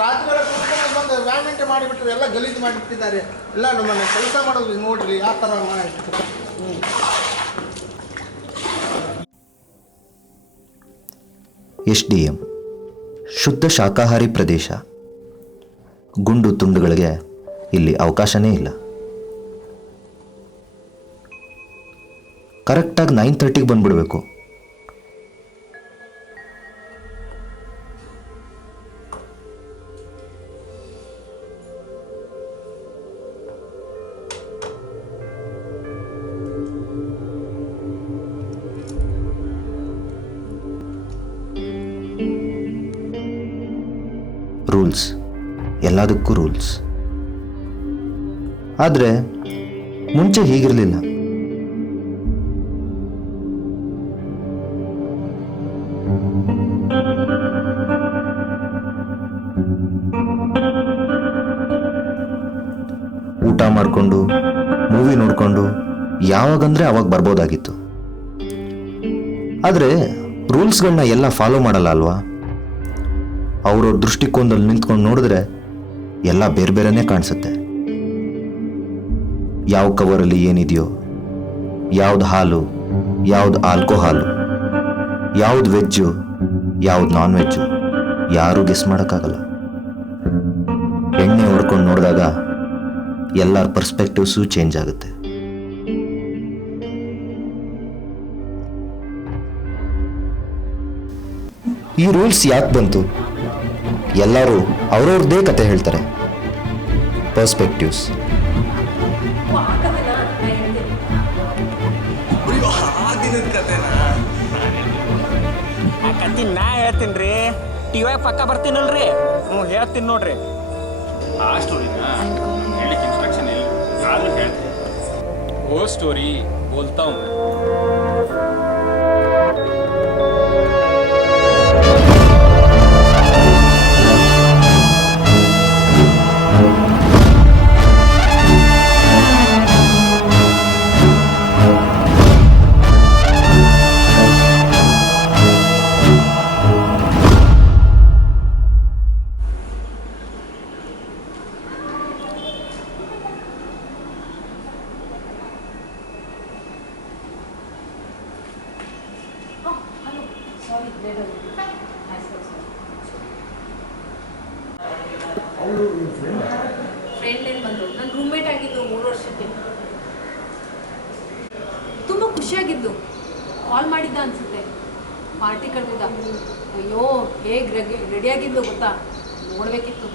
ರಾಜ್ಯಗಳ ಬಂದು ವ್ಯಾಮೆಂಟೆ ಮಾಡಿಬಿಟ್ರು, ಎಲ್ಲ ಗಲೀಜು ಮಾಡಿಬಿಟ್ಟಿದ್ದಾರೆ. ಎಲ್ಲ ನಮ್ಮನ್ನು ಕೆಲಸ ಮಾಡೋದು ನೋಡ್ರಿ ಯಾವ ಥರ ಮಾಡಿ. SDM ಶುದ್ಧ ಶಾಕಾಹಾರಿ ಪ್ರದೇಶ. ಗುಂಡು ತುಂಡುಗಳಿಗೆ ಇಲ್ಲಿ ಅವಕಾಶನೇ ಇಲ್ಲ. ಕರೆಕ್ಟಾಗಿ 9:30ಗೆ ಬಂದ್ಬಿಡ್ಬೇಕು. ರೂಲ್ಸ್, ಎಲ್ಲದಕ್ಕೂ ರೂಲ್ಸ್. ಆದರೆ ಮುಂಚೆ ಹೀಗಿರಲಿಲ್ಲ. ಊಟ ಮಾಡಿಕೊಂಡು ಮೂವಿ ನೋಡಿಕೊಂಡು ಯಾವಾಗಂದ್ರೆ ಅವಾಗ ಬರ್ಬೋದಾಗಿತ್ತು. ಆದರೆ ರೂಲ್ಸ್ಗಳನ್ನ ಎಲ್ಲ ಫಾಲೋ ಮಾಡಲ್ಲ ಅಲ್ವಾ? ಅವ್ರವ್ರ ದೃಷ್ಟಿಕೋನದಲ್ಲಿ ನಿಂತ್ಕೊಂಡು ನೋಡಿದ್ರೆ ಎಲ್ಲ ಬೇರೆ ಬೇರೆನೇ ಕಾಣಿಸುತ್ತೆ. ಯಾವ ಕವರಲ್ಲಿ ಏನಿದೆಯೋ, ಯಾವ್ದು ಹಾಲು, ಯಾವ್ದು ಆಲ್ಕೋಹಾಲು, ಯಾವ್ದು ವೆಜ್ಜು, ಯಾವ್ದು ನಾನ್ ವೆಜ್ಜು, ಯಾರೂ ಗೆಸ್ ಮಾಡೋಕ್ಕಾಗಲ್ಲ. ಎಣ್ಣೆ ಹೊಡ್ಕೊಂಡು ನೋಡಿದಾಗ ಎಲ್ಲರ ಪರ್ಸ್ಪೆಕ್ಟಿವ್ಸು ಚೇಂಜ್ ಆಗುತ್ತೆ. ಈ ರೂಲ್ಸ್ ಯಾಕೆ ಬಂತು? ಎಲ್ಲರೂ ಅವ್ರವ್ರದ್ದೇ ಕತೆ ಹೇಳ್ತಾರೆ. ಪರ್ಸ್ಪೆಕ್ಟಿವ್ಸ್. ಕತ್ತಿ ನಾ ಹೇಳ್ತೀನಿ ರೀ, ಟಿವಿ ಪಕ್ಕ ಬರ್ತೀನಲ್ರಿ. ಹೇಳ್ತೀನಿ ನೋಡ್ರಿ. ಆ ಸ್ಟೋರಿನ ಹೇಳಿಕ್ಕೆ ಇನ್ಸ್ಟ್ರಕ್ಷನ್ ಇಲ್ಲ, ಆದ್ರೂ ಹೇಳ್ತೀನಿ. ಓ ಸ್ಟೋರಿ ಬೋಲ್ತಾ ಹೂँ मैं. ಫ್ರೆಂಡ್ ಏನು ಬಂದರು, ನನ್ನ ರೂಮ್ಮೇಟ್ ಆಗಿದ್ದು 3 ವರ್ಷಕ್ಕೆ. ತುಂಬ ಖುಷಿಯಾಗಿದ್ದು. ಕಾಲ್ ಮಾಡಿದ್ದ ಅನ್ಸುತ್ತೆ, ಪಾರ್ಟಿ ಕರೆದಿದ್ದ. ಅಯ್ಯೋ ಹೇಗೆ ರೆಡಿಯಾಗಿದ್ದು ಗೊತ್ತಾ, ನೋಡಬೇಕಿತ್ತು.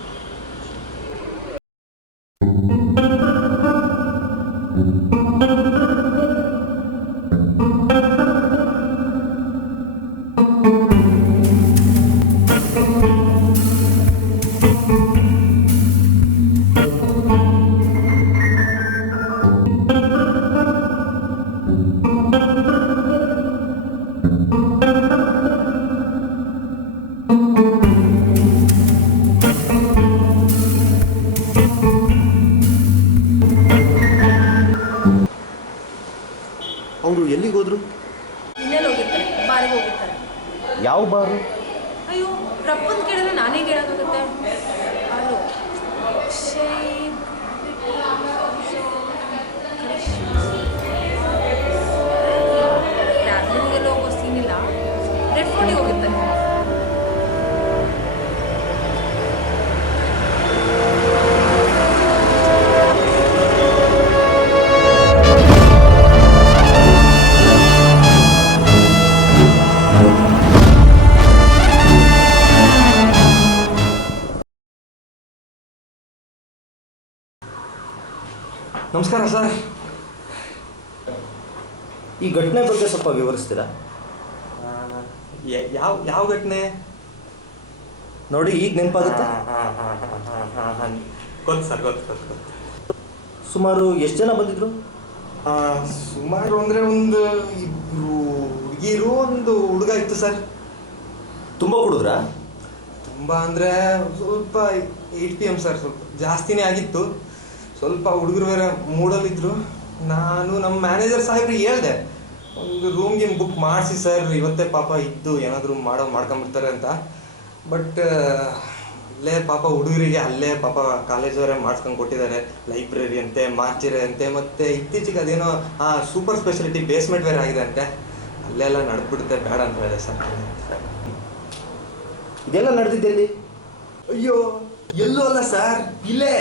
ಅವರು ಎಲ್ಲಿಗೆ ಹೋದ್ರು? ಇನ್ನೆಲ್ಲಿ ಹೋಗಿರ್ತಾರೆ, ಬಾರಿಗೆ ಹೋಗಿರ್ತಾರೆ. ಯಾವ ಬಾರು? ಅಯ್ಯೋ ರಪ್ಪನ ಕೇಳಿದ್ರೆ ನಾನೇ ಕೇಳೋಕ್ಕಾಗುತ್ತೆ. ಅದು ಟ್ರಾವೆಲಿಂಗೆಲ್ಲ ಹೋಗೋ ಸೀನಿಲ್ಲ. ರೆಡ್ ಫೋರ್ಟಿಗೆ ಹೋಗಿರ್ತಾರೆ. ನಮಸ್ಕಾರ ಸರ್. ಈ ಘಟನೆ ಬಗ್ಗೆ ಸ್ವಲ್ಪ ವಿವರಿಸ್ತೀರಾ? ಯಾವ ಘಟನೆ? ನೋಡಿ, ಈಗ ನೆನಪಾಗುತ್ತೆ. ಗೊತ್ತು ಸರ್, ಗೊತ್ತು. ಸುಮಾರು ಎಷ್ಟು ಜನ ಬಂದಿದ್ರು? ಸುಮಾರು ಅಂದರೆ ಒಂದು 2 ಹುಡುಗಿರು, ಒಂದು ಹುಡುಗ ಇತ್ತು ಸರ್. ತುಂಬ ಕುಡಿದ್ರಾ? ತುಂಬ ಅಂದರೆ ಸ್ವಲ್ಪ 8 PM ಸರ್. ಸ್ವಲ್ಪ ಜಾಸ್ತಿನೇ ಆಗಿತ್ತು. ಸ್ವಲ್ಪ ಹುಡುಗರು ಬೇರೆ ಮೂಡಲ್ಲಿದ್ದರು. ನಾನು ನಮ್ಮ ಮ್ಯಾನೇಜರ್ ಸಾಹೇಬ್ರಿಗೆ ಹೇಳಿದೆ, ಒಂದು ರೂಮ್ಗೆ ಬುಕ್ ಮಾಡಿಸಿ ಸರ್, ಇವತ್ತೇ ಪಾಪ ಇದ್ದು ಏನಾದರೂ ಮಾಡ್ಕೊಂಬಿಡ್ತಾರೆ ಅಂತ. ಬಟ್ ಅಲ್ಲೇ ಪಾಪ ಹುಡುಗರಿಗೆ ಅಲ್ಲೇ ಪಾಪ ಕಾಲೇಜವರೇ ಮಾಡಿಸ್ಕೊಂಡು ಕೊಟ್ಟಿದ್ದಾರೆ. ಲೈಬ್ರರಿ ಅಂತೆ, ಮಾರ್ಚರಿ ಅಂತೆ, ಮತ್ತು ಇತ್ತೀಚೆಗೆ ಅದೇನೋ ಸೂಪರ್ ಸ್ಪೆಷಾಲಿಟಿ ಬೇಸ್ಮೆಂಟ್ ಬೇರೆ ಆಗಿದೆ ಅಂತೆ. ಅಲ್ಲೆಲ್ಲ ನಡೆದ್ಬಿಡುತ್ತೆ, ಬೇಡ ಅಂತ ಹೇಳಿದೆ ಸರ್. ಇದೆಲ್ಲ ನಡೆದಿದ್ದೆಲ್ಲಿ? ಅಯ್ಯೋ, ಎಲ್ಲೂ ಅಲ್ಲ ಸರ್, ಇಲ್ಲೇ.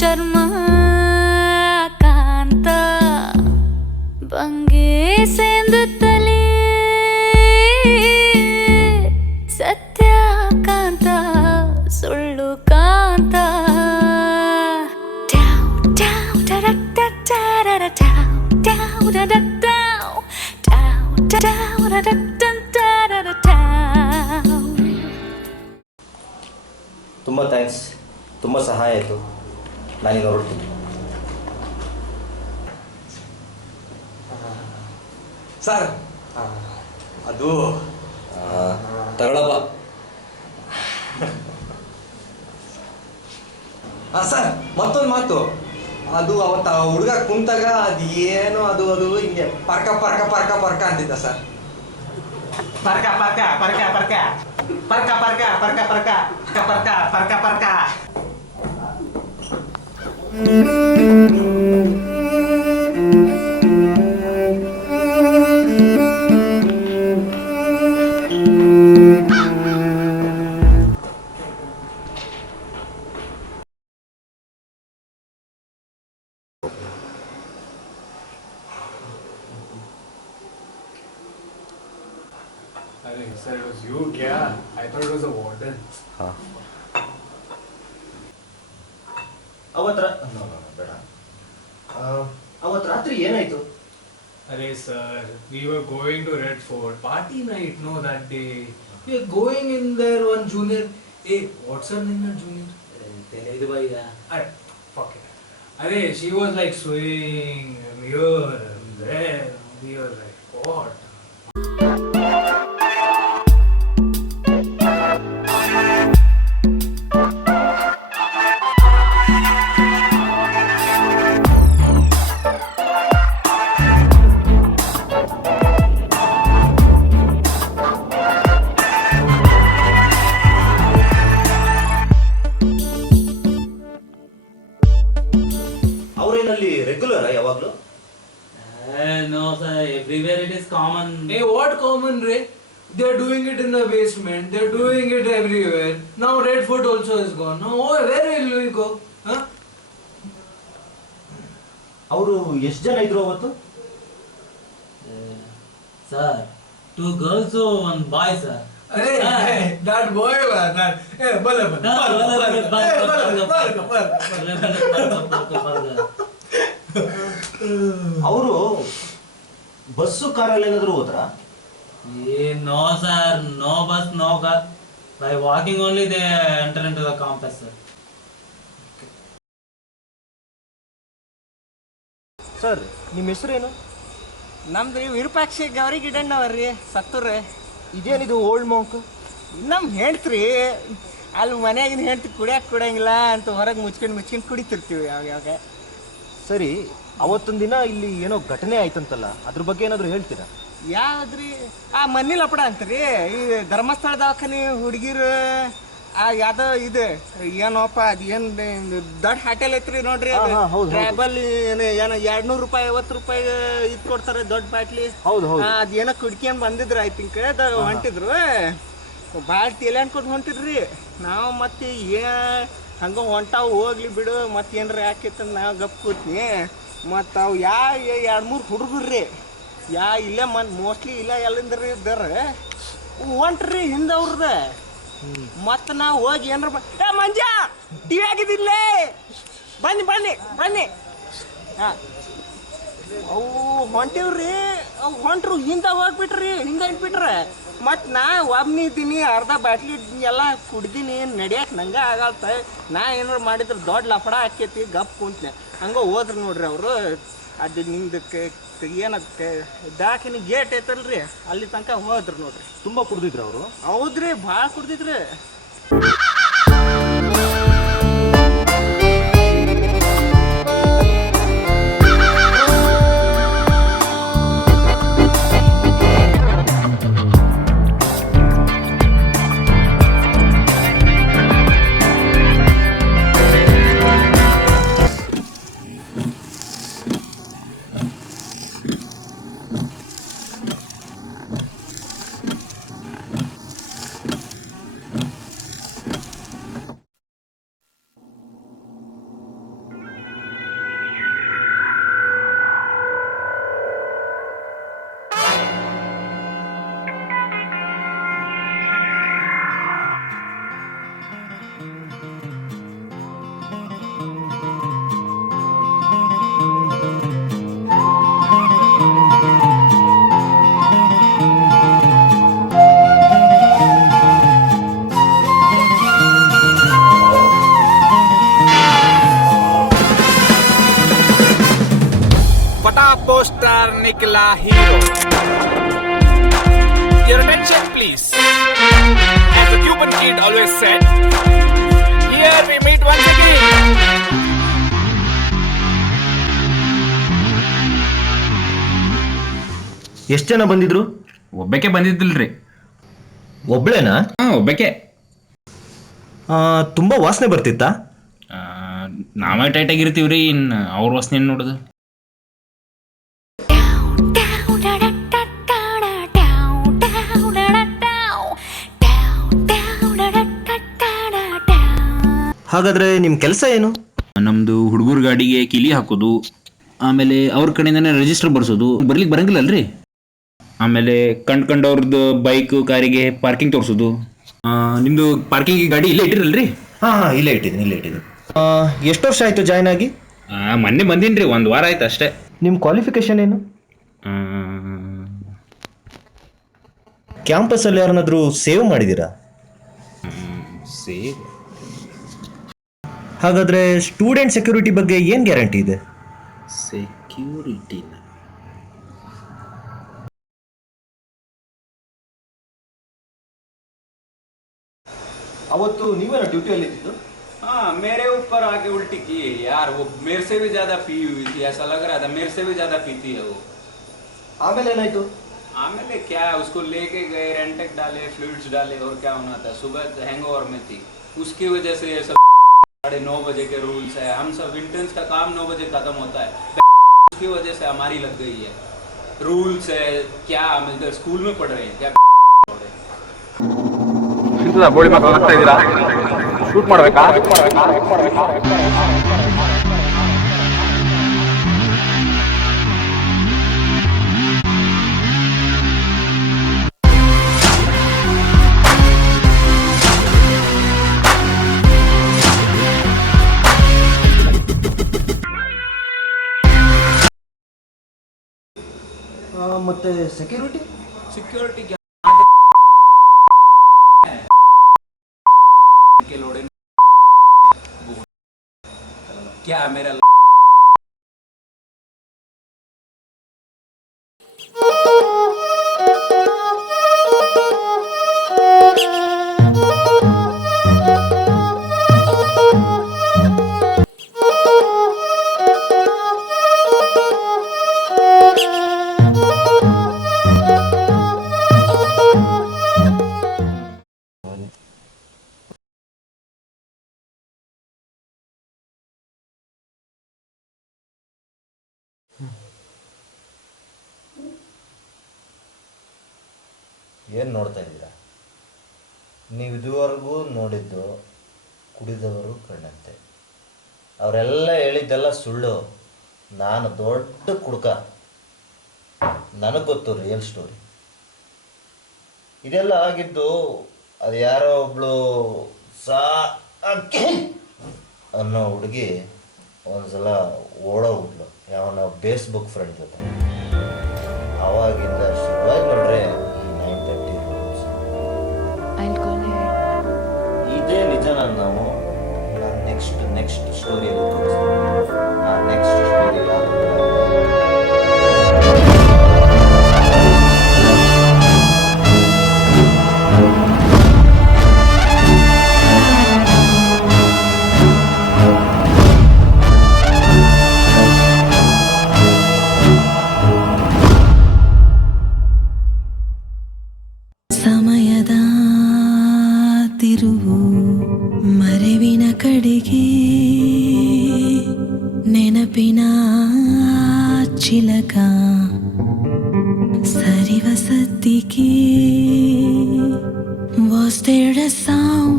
ಚರ್ಮ ಕಾಂತ ಬಂಗೆ ಸೇಂದು ತಲೆ ಸತ್ಯ ಕಾಂತ ಸುಳ್ಳು ಕಾಂತ ತುಂಬ ಥ್ಯಾಂಕ್ಸ್, ತುಂಬ ಸಹಾಯ ಆಯಿತು. ನಾನೀಗ ಹೊರಡ್ತೀನಿ. ಸರ್ ಅದು ತಗೊಳಪ್ಪ. ಸರ್ ಮತ್ತೊಂದು ಮಾತು, ಅದು ಅವತ್ತು ಆ ಹುಡುಗ ಕುಂತಾಗ ಅದು ಏನೋ ಅದು ಅದು ಹಿಂಗೆ ಪರ್ಕ ಪರ್ಕ ಪರ್ಕ ಪರ್ಕ ಅಂತಿದ್ದ ಸರ್. ಪರ್ಕ ಪರ್ಕ ಪರ್ಕ ಪರ್ಕ ಪರ್ಕ ಪರ್ಕ ಪರ್ಕ ಪರ್ಕ ಪರ್ಕ ಪರ್ಕ ಪರ್ಕ. अरे सर, it was you क्या? I thought it was a warden. ಹಾಂ, ಅವತ್ತು ರಾತ್ರಿ ಏನಾಯಿತು? अरे sir, we were going to Red Fort party night, no, that day. We are going in there, one junior. Hey, what's her name, that junior? తెలియదు భయ్యా. Fuck it. अरे she was like swaying here and there. We were like, what? ಅವರೇನಲ್ಲಿ regular ಯಾವಾಗಲೂ? No sir, everywhere it is common. Hey, what common, Ray? They're doing it in the basement. They're doing it everywhere. Now Red Fort also is gone. Now where will we go? Huh? ಅವರು ಎಷ್ಟು ಜನ ಇದ್ರು ಅವತ್ತು? Sir, 2 girls, 1 boy, sir. Hey, that boy was that. Hey, bala bala. ಅವರು bus ಕಾರಲ್ಲಿ ಏನಾದರೂ ಹೋದ್ರಾ? No sir, no bus, no car. By walking only they enter into the campus, sir. Sir, ನಿಮ್ಮ ಹೆಸರೇನು? ನಮ್ದು ವಿರೂಪಾಕ್ಷಿ ಗೌರಿ ಗಿಡಣ್ಣವ್ರಿ, ಸತ್ತೂರಿ. ಇದೇನಿದು ಓಲ್ಡ್ ಮಾಂಕ್? ನಮ್ಮ ಹೆಂಡ್ತ್ರಿ ಅಲ್ಲಿ ಮನೆಯಾಗಿನ ಹೆಂಡ್ತಿ ಕುಡಿಯಕ್ಕೆ ಕುಡಿಯಂಗಿಲ್ಲ ಅಂತ ಹೊರಗೆ ಮುಚ್ಕೊಂಡು ಕುಡಿತಿರ್ತೀವಿ ಯಾವಾಗ. ಸರಿ, ಅವತ್ತೊಂದು ದಿನ ಇಲ್ಲಿ ಏನೋ ಘಟನೆ ಆಯ್ತಂತಲ್ಲ, ಅದ್ರ ಬಗ್ಗೆ ಏನಾದರೂ ಹೇಳ್ತೀರಾ? ಯಾವ್ದ್ರಿ? ಮನಿ ಲಪಡ ಅಂತ್ರಿ. ಈ ಧರ್ಮಸ್ಥಳ ದವಾಖಾನೆ ಹುಡುಗಿರು ಯಾವ್ದೋ ಇದು ಏನೋಪ್ಪ ಅದು ಏನು ದೊಡ್ಡ ಹೋಟೆಲ್ ಐತ್ರಿ ನೋಡ್ರಿ. ಟ್ರಾಬಲ್ ಏನು 200 ರೂಪಾಯಿ 50 ರೂಪಾಯಿ ಇದು ಕೊಡ್ತಾರೆ ದೊಡ್ಡ ಬಾಟ್ಲಿ. ಅದೇನೋ ಕುಡ್ಕೊಂಡು ಬಂದಿದ್ರು ಐ ತಿಂಕ್ ಹೊಂಟಿದ್ರು. ಭಾಳ ತಲೆ ಅನ್ಕೊಂಡು ಹೊಂಟಿದ್ರಿ ನಾವು. ಮತ್ತೆ ಹಂಗೆ ಹೊಂಟಾವು ಹೋಗ್ಲಿ ಬಿಡು, ಮತ್ತೆ ಏನಾರ ಯಾಕಿತ್ತಂದು ನಾವು ಗಪ್ ಕೂತ್ನಿ. ಮತ್ತು ಅವು 2-3 ಹುಡುಗರ್ರಿ ಇಲ್ಲೇ ಮೋಸ್ಟ್ಲಿ ಇಲ್ಲ ಎಲ್ಲಿಂದ್ರಿ ಇದ್ದಾರೆ ಹೊಂಟ್ರಿ ಹಿಂದೆ ಅವ್ರದ. ಮತ್ತು ನಾವು ಹೋಗಿ ಏನಾರ ಮಂಜ ಟಿವಿ ಆಗಿದ್ದಿಲ್ಲೇ ಬನ್ನಿ ಬನ್ನಿ ಬನ್ನಿ. ಹಾಂ ಅವು ಹೊಂಟಿವ್ರಿ, ಅವು ಹೊಂಟ್ರು ಹಿಂದೆ ಹೋಗ್ಬಿಟ್ರಿ, ಹಿಂಗೆ ಇಟ್ಬಿಟ್ರೆ ಮತ್ತು ನಾ ಒಬ್ಬನೇ ಇದ್ದೀನಿ, ಅರ್ಧ ಬಾಟ್ಲಿ ಎಲ್ಲ ಕುಡ್ದೀನಿ, ನಡಿಯಕ್ಕೆ ನಂಗೆ ಆಗಲ್ತ. ನಾ ಏನಾರು ಮಾಡಿದ್ರೆ ದೊಡ್ಡ ಲಫಡ ಹಾಕೈತಿ, ಗಪ್ ಕುಂತ್ನೆ. ಹಂಗೆ ಹೋದ್ರು ನೋಡ್ರಿ ಅವರು. ಅದು ನಿಮ್ದಕ್ಕೆ ಏನಕ್ಕೆ ದಾಖಿನಿ ಗೇಟ್ ಐತಲ್ರಿ, ಅಲ್ಲಿ ತನಕ ಹೋದ್ರು ನೋಡ್ರಿ. ತುಂಬ ಕುಡ್ದಿದ್ರು ಅವರು? ಹೌದ್ರಿ, ಭಾಳ ಕುಡ್ದಿದ್ರಿ. पोस्टर निकला hero. Your attention please. As the Cuban kid always said, here we meet once again. ಎಷ್ಟು ಜನ ಬಂದಿದ್ರು? ಒಬ್ಬಕ್ಕೆ ಬಂದಿದ್ದಿಲ್ರಿ. ಒಬ್ಳೇನಾ? ಒಬ್ಬಕ್ಕೆ. ತುಂಬ ವಾಸನೆ ಬರ್ತಿತ್ತಾ? ನಾವೇ ಟೈಟಾಗಿರ್ತೀವ್ರಿ, ಇನ್ನು ಅವ್ರ ವಾಸನೆ ನೋಡೋದು. ಹಾಗಾದ್ರೆ ನಿಮ್ಮ ಕೆಲಸ ಏನು? ನಮ್ಮದು ಹುಡುಗರ ಗಾಡಿಗೆ ಕಿಲಿ ಹಾಕೋದು, ಆಮೇಲೆ ಅವ್ರ ಕಡೆಯಿಂದನೇ ರಿಜಿಸ್ಟರ್ ಬರ್ಸೋದು. ಬರ್ಲಿಕ್ಕೆ ಬರಂಗಿಲ್ಲಲ್ರಿ. ಆಮೇಲೆ ಕಂಡ್ಕಂಡವ್ರದ್ದು ಬೈಕು ಕಾರಿಗೆ ಪಾರ್ಕಿಂಗ್ ತೋರಿಸೋದು. ನಿಮ್ಮದು ಪಾರ್ಕಿಂಗ್ ಗಾಡಿ ಇಲ್ಲೇ ಇಟ್ಟಿರಲ್ರಿ? ಹಾಂ ಇಲ್ಲೇ ಇಟ್ಟಿದ್ದೀನಿ. ಎಷ್ಟು ವರ್ಷ ಆಯಿತು ಜಾಯ್ನ್ ಆಗಿ? ಮೊನ್ನೆ ಬಂದೀನಿ ರೀ, 1 ವಾರ ಆಯ್ತು ಅಷ್ಟೇ. ನಿಮ್ಮ ಕ್ವಾಲಿಫಿಕೇಷನ್ ಏನು? ಕ್ಯಾಂಪಸಲ್ಲಿ ಯಾರನ್ನಾದರೂ ಸೇವ್ ಮಾಡಿದ್ದೀರಾ? ಸೇವ್? ಹಾಗಾದರೆ ಸ್ಟೂಡೆಂಟ್ ಸೆಕ್ಯೂರಿಟಿ ಬಗ್ಗೆ ಏನು ಗ್ಯಾರಂಟಿ ಇದೆ? ಸೆಕ್ಯೂರಿಟಿನ ಅವತ್ತು ನೀವೇನೋ ಡ್ಯೂಟಿಯಲ್ಲಿ ಇದ್ದಿದ್ದು? हाँ मेरे ऊपर आके उल्टी की है यार. वो मेरे से भी ज्यादा पी हुई थी, ऐसा लग रहा था मेरे से भी ज्यादा पीती है वो. ಆಮೇಲೆ ಏನಾಯ್ತು? आमेले क्या, उसको लेके गए, रेंटेक डाले, फ्लूइड्स डाले, और क्या होना था. सुबह हैंगओवर में थी, उसकी वजह से ये सब 9:30 बजे के रूल्स है. हम सब इंटर्न्स का काम 9 बजे खत्म होता है. उसकी वजह से हमारी लग गई है. रूल्स है क्या, हम इधर स्कूल में पढ़ रहे हैं क्या? ಬೋಳಿ ಮಕ್ಕಳು ಆಗ್ತಾ ಇದ್ದೀರಾ? ಶೂಟ್ ಮಾಡ್ಬೇಕಾ? ಮತ್ತೆ ಸೆಕ್ಯೂರಿಟಿ? सिक्योरिटी क्या के लोड़े क्या मेरा ಏನು ನೋಡ್ತಾ ಇದ್ದೀರಾ? ನೀವು ಇದುವರೆಗೂ ನೋಡಿದ್ದು ಕುಡಿದವರು ಕಣ್ಣಂತೆ. ಅವರೆಲ್ಲ ಹೇಳಿದ್ದೆಲ್ಲ ಸುಳ್ಳು. ನಾನು ದೊಡ್ಡ ಕುಡುಕ, ನನಗೆ ಗೊತ್ತು ರಿಯಲ್ ಸ್ಟೋರಿ. ಇದೆಲ್ಲ ಆಗಿದ್ದು ಅದು ಯಾರೋ ಒಬ್ಳು ಅನ್ನೋ ಹುಡುಗಿ ಒಂದ್ಸಲ ಓಡೋಗ್ಬಿಟ್ಲು ಯಾವನ ಬೇಸ್ಬುಕ್ ಫ್ರೆಂಡ್ ಜೊತೆ. ಆವಾಗಿಂದ ಶುರುವಾಗಿ ನೋಡ್ರೆ ಈ 9:30 ರೂಲ್ಸ್. ಇದೇ ನಿಜ ನಾವು ನೆಕ್ಸ್ಟ್ ಸ್ಟೋರಿಯಲ್ಲಿ ತೋರಿಸ್ತೀನಿ. ಆ ನೆಕ್ಸ್ಟ್ ಸ್ಟೋರಿ ಸಮಯದ ತಿರುವು ಮರೆವಿನ ಕಡೆಗೆ ನೆನಪಿನ ಚಿಲಕ ಸರಿವ ಸದ್ದಿಗೆ. Was there a sound?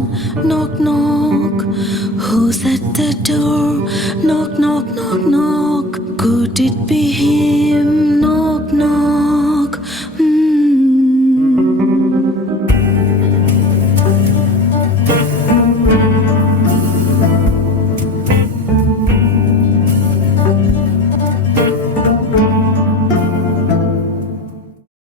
Knock knock. Who's at the door? Knock knock knock knock. Could it be him?